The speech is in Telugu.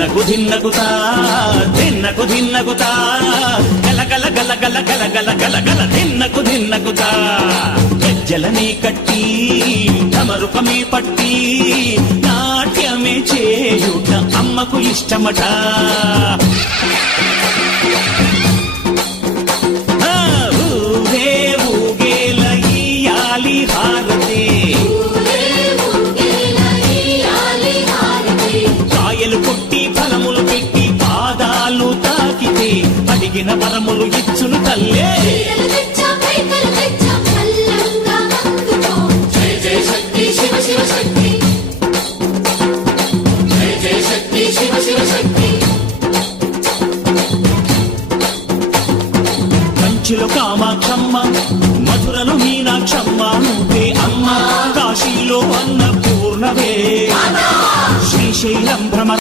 ధిన్నకు ధిన్నకుతా ధిన్నకు ధిన్నకుతా గల గల గల గల గల గల గల గల ధిన్నకు ధిన్నకుతా గజ్జలనే కట్టి ఢమరుకమే పట్టి నాట్యమే చేయుట అమ్మకు ఇష్టమట ఊరే ఊగేల ఇయ్యాలి హారతి కాయలు కొట్టి ఫలములు పెట్టి పాదాలు తాకితే అడిగిన వరములు ఇచ్చును తల్లే శివ శివ శక్తి